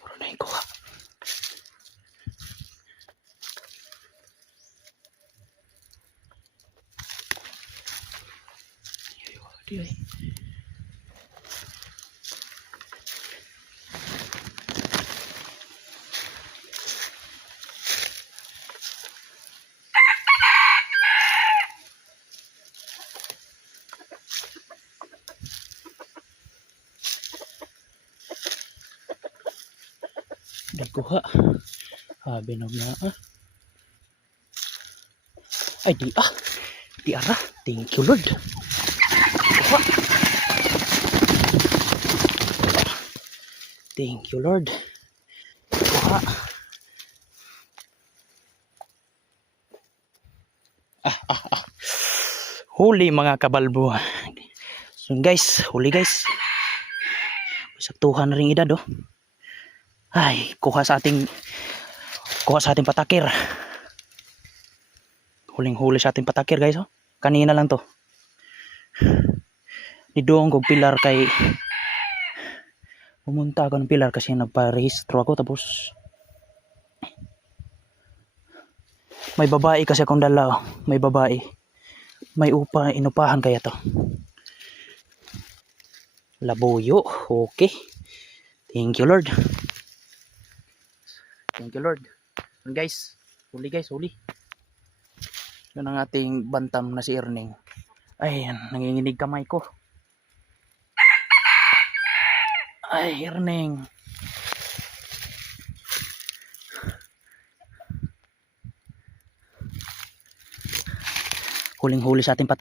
Puro na yung kuha. Ay. Kuha. Binog na Ay di ara. Thank you Lord. Kuha. Thank you Lord. Kuha. Huli mga kabalbo. So guys, huli guys. Saktuhan na ring edad oh. Ay, kuha sa ating patakir. Huling-huli sa ating patakir guys oh. Kanina lang to. Nidoong kog pilar kay pumunta ako ng pilar kasi nagpa-rehistro ako tapos may babae kasi akong dala oh. May babae. May inupahan kaya to. Labuyo. Okay. Thank you Lord. Thank you Lord. And guys, huli guys, huli. Yun ang ating bantam na si Erning. Ay, nanginginig kamay ko. Ay, Erning. Huling-huli sa ating